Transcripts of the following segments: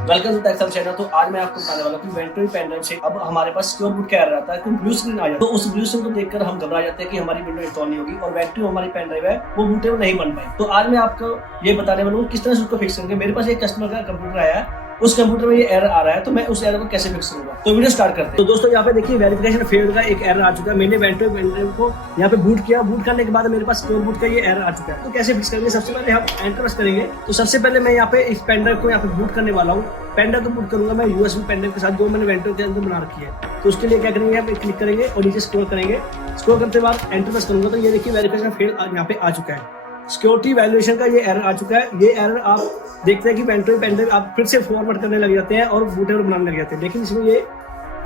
Welcome to टेक्सल channel. तो आज मैं आपको बताने वाला हूँ वेंटरी पेन ड्राइव से अब हमारे पास सिक्योर बूट क्या रहता है कि ब्लू स्क्रीन आ जाता है। तो उस ब्लू स्क्रीन को देखकर हम घबरा जाते हैं कि हमारी विंडो इंस्टॉल नहीं होगी और वेंटरी हमारी पेन ड्राइव है वो बूटेबल नहीं बन पाई। तो आज मैं आपको ये बताने वाला हूँ किस तरह से उसको फिक्स करेंगे। मेरे पास एक कस्टमर का कंप्यूटर आया है, उस कंप्यूटर में ये एरर आ रहा है, तो मैं उस एरर को कैसे फिक्स करूंगा। तो वीडियो स्टार्ट करते हैं। तो दोस्तों यहाँ पे देखिए वेरिफिकेशन फेल्ड का एक एरर आ चुका है। मैंने वेंटरी पेन ड्राइव को यहाँ पे बूट किया, बूट करने के बाद मेरे पास सिक्योर बूट का ये एरर आ चुका है। तो कैसे फिक्स करेंगे, सबसे पहले हम एंटर प्रेस करेंगे। तो सबसे पहले मैं यहाँ पे इस पेन ड्राइव को यहाँ पे बूट करने वाला हूँ। पेन ड्राइव को बूट करूंगा मैं यूएसबी पेन ड्राइव के साथ जो मैंने वेंटरी के अंदर बना रखी है। तो उसके लिए क्या करेंगे, यहाँ पे क्लिक करेंगे और नीचे स्क्रॉल करेंगे। स्क्रॉल करते बाद एंटर प्रेस करूंगा तो ये देखिए वेरिफिकेशन फेल यहाँ पे आ चुका है। सिक्योरिटी वैल्यूएशन का ये एरर आ चुका है। ये एरर आप देखते हैं कि वेंटरी पेन ड्राइव आप फिर से फॉरवर्ड करने लग जाते हैं और बूटेबल बनाने लग जाते हैं, लेकिन इसमें ये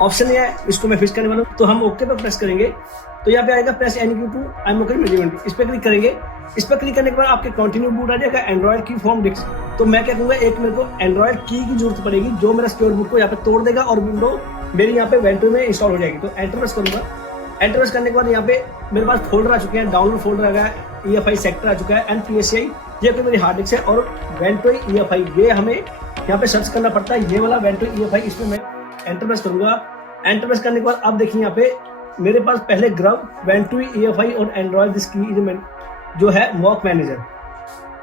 ऑप्शन है, इसको मैं फिक्स करने वाला हूँ। तो हम ओके पर प्रेस करेंगे तो यहाँ पे आएगा press any two I am okay measurement. इस पर क्लिक करेंगे। इस पर क्लिक करने के बाद आपके कंटिन्यू बूट आ जाएगा एंड्रॉइड की फॉर्म डिस्क। तो मैं क्या कहूँगा, एक मेरे को एंड्रॉइड की जरूरत पड़ेगी जो मेरा सिक्योर बूट को यहाँ पे तोड़ देगा और विंडो मेरी यहाँ पे वेंटरी में इंस्टॉल हो जाएगी। तो एंटर प्रेस करूंगा। एंटर प्रेस करने के बाद यहाँ पे मेरे पास फोल्डर आ चुके हैं, डाउनलोड फोल्डर आ गया है, EFI सेक्टर आ चुका है एंड PCI ये कि मेरी हार्ड डिस्क है और वेंटरी EFI ये हमें यहाँ पे सर्च करना पड़ता है। ये वाला वेंटरी EFI, इसमें मैं एंटर प्रेस करूंगा। एंटर प्रेस करने के बाद अब देखिए यहाँ पे मेरे पास पहले ग्रब वेंटरी EFI और एंड्रॉइड दिस की जो है मॉक मैनेजर,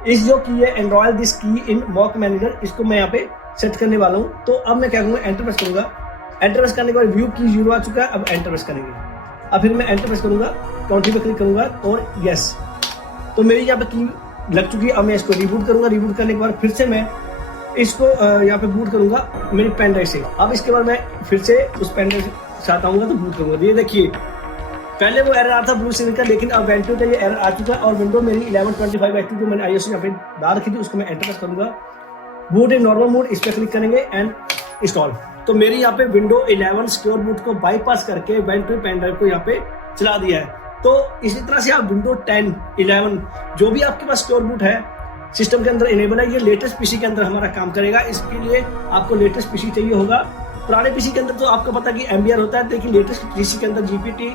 इस जो की है एंड्रॉइड दिस की इन मॉक मैनेजर, इसको मैं यहाँ पे सेट करने वाला हूँ। तो अब मैं क्या करूँगा, एंटर प्रेस करूंगा। एंटर प्रेस करने के बाद व्यू की 0 आ चुका है। अब एंटर प्रेस करेंगे। अब फिर मैं एंटर प्रेस करूंगा, कंटिन्यू पे क्लिक करूंगा और यस। तो मेरी यहाँ पे की लग चुकी है। अब मैं इसको रिबूट करूंगा। रिबूट करने के बाद फिर से मैं इसको यहाँ पे बूट करूंगा मेरी पेन ड्राइव से। अब इसके बाद मैं फिर से उस पेन ड्राइव से साथ आऊंगा तो बूट करूंगा। ये देखिए पहले वो एरर आ रहा था ब्लू स्क्रीन का, लेकिन अब वेंटरी का ये एरर आ चुका है और विंडो मेरी 1125 जो मैंने ISO यहाँ पे डाल रखी थी उसको मैं एंटर प्रेस करूंगा। बूट इन नॉर्मल मोड, इस पर क्लिक करेंगे एंड इंस्टॉल। तो मेरी यहाँ पे विंडो 11 सिक्योर बूट को बाईपास करके वेंटरी पेन ड्राइव को यहाँ पे चला दिया है। तो इसी तरह से आप विंडो 10, 11 जो भी आपके पास सिक्योर बूट है सिस्टम के अंदर इनेबल है, ये लेटेस्ट पीसी के अंदर हमारा काम करेगा। इसके लिए आपको लेटेस्ट पीसी चाहिए होगा। पुराने पीसी के अंदर तो आपको पता कि MBR होता है, लेकिन लेटेस्ट पीसी के अंदर GPT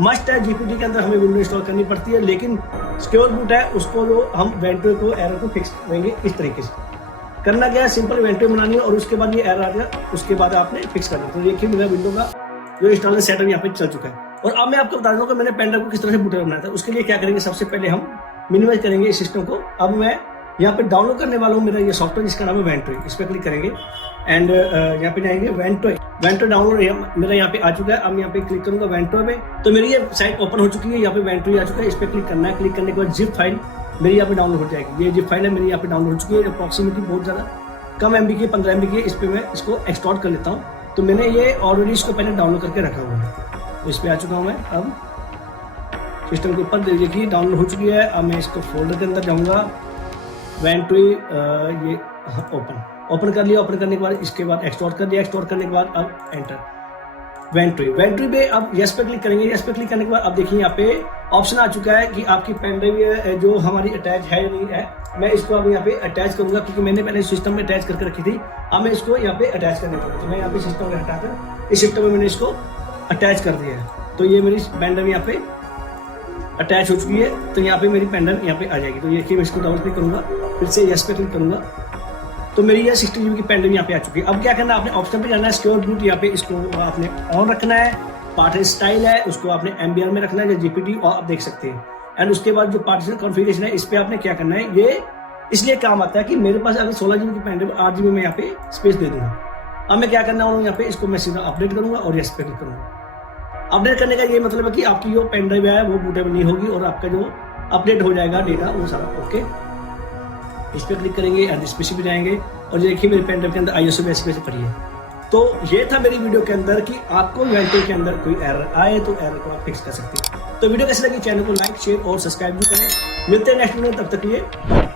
मस्ट है। GPT के अंदर हमें विंडो इंस्टॉल करनी पड़ती है, लेकिन सिक्योर बूट है उसको जो हम वेंटरी को एरर को फिक्स करेंगे इस तरीके से। करना क्या है, सिंपल वेंटरी बनानी है और उसके बाद ये एरर आ गया, उसके बाद आपने फिक्स करना। तो देखिए मेरा विंडो का जो इंस्टॉलेशन सेटअप यहाँ पे चल चुका है। और अब मैं आपको बता दूं कि मैंने पेन ड्राइव को किस तरह से बूटेबल बनाया था। उसके लिए क्या करेंगे, सबसे पहले हम मिनिमाइज करेंगे इस सिस्टम को। अब मैं यहाँ पे डाउनलोड करने वाला हूँ मेरा ये सॉफ्टवेयर जिसका नाम है वेंटरी। इस पर क्लिक करेंगे एंड यहाँ पे जाएंगे वेंटरी डाउनलोड मेरा यहाँ पे आ चुका है। अब यहाँ पे क्लिक करूंगा वेंटरी में, तो मेरी ये साइट ओपन हो चुकी है। यहाँ पे वेंटरी आ चुका है, इस पर क्लिक करना है। क्लिक करने के बाद जिप फाइल मेरी यहाँ पे डाउनलोड हो जाएगी। ये जिप फाइल है मेरी यहाँ पे डाउनलोड हो चुकी है। अप्रॉक्सीमेटली बहुत ज़्यादा कम MB की 15 MB की है। इस पर मैं इसको एक्सपोर्ट कर लेता हूँ। तो मैंने ये ऑलरेडी इसको पहले डाउनलोड करके रखा हुआ है, तो इस पर आ चुका हूँ मैं। अब सिस्टम के ऊपर देखिए डाउनलोड हो चुकी है। अब मैं इसको फोल्डर के अंदर जाऊँगा, वेंटरी ये ओपन कर लिया। ओपन करने के बाद इसके बाद एक्सपोर्ट कर दिया। एक्सपोर्ट करने के बाद अब एंटर वेंटरी पे अब यस पे क्लिक करेंगे। यस पे क्लिक करने के बाद अब देखिए यहाँ पे ऑप्शन आ चुका है कि आपकी पेन ड्राइव जो हमारी अटैच है नहीं है। मैं इसको अब यहाँ पे अटैच करूंगा क्योंकि मैंने पहले सिस्टम में अटैच करके रखी थी। अब मैं इसको यहाँ पे अटैच करने वाला हूँ। तो मैं यहाँ पे सिस्टम में हटाकर इस सिस्टम में मैंने इसको अटैच कर दिया है। तो ये मेरी पेन ड्राइव यहाँ पे अटैच हो चुकी है। तो यहाँ पे मेरी पेन ड्राइव यहाँ पे आ जाएगी। तो ये मैं इसको डबल क्लिक करूंगा, फिर से यस पे क्लिक करूंगा, तो मेरी ये 60 GB की पेन ड्राइव यहाँ पे आ चुकी है। अब क्या करना है, आपने ऑप्शन पे जाना है, सिक्योर बूट यहाँ पे इसको आपने ऑन रखना है। पार्टीशन स्टाइल है उसको आपने MBR में रखना है या GPT, और आप देख सकते हैं। एंड उसके बाद जो पार्टीशन कॉन्फ़िगरेशन है इस पे आपने क्या करना है, ये इसलिए काम आता है कि मेरे पास अगर 16 GB की पेन ड्राइव 8 GB में यहाँ पे स्पेस दे दूंगा। अब मैं क्या करना हूँ, यहाँ पे इसको मैं सीधा अपडेट करूंगा और यस पे क्लिक करूंगा। अपडेट करने का ये मतलब है कि आपकी जो पेन ड्राइव है वो बूटेबल नहीं होगी और आपका जो अपडेट हो जाएगा डेटा वो सारा ओके। इस पर क्लिक करेंगे एंड इस पे जाएंगे और देखिए मेरे पेन ड्राइव के अंदर ISO बेसिक से पड़ी है। तो ये था मेरी वीडियो के अंदर कि आपको वेंटरी के अंदर कोई एरर आए तो एरर को आप फिक्स कर सकते हैं। तो वीडियो कैसी लगी, चैनल को लाइक शेयर और सब्सक्राइब भी करें। मिलते हैं नेक्स्ट वीडियो, तब तक के लिए।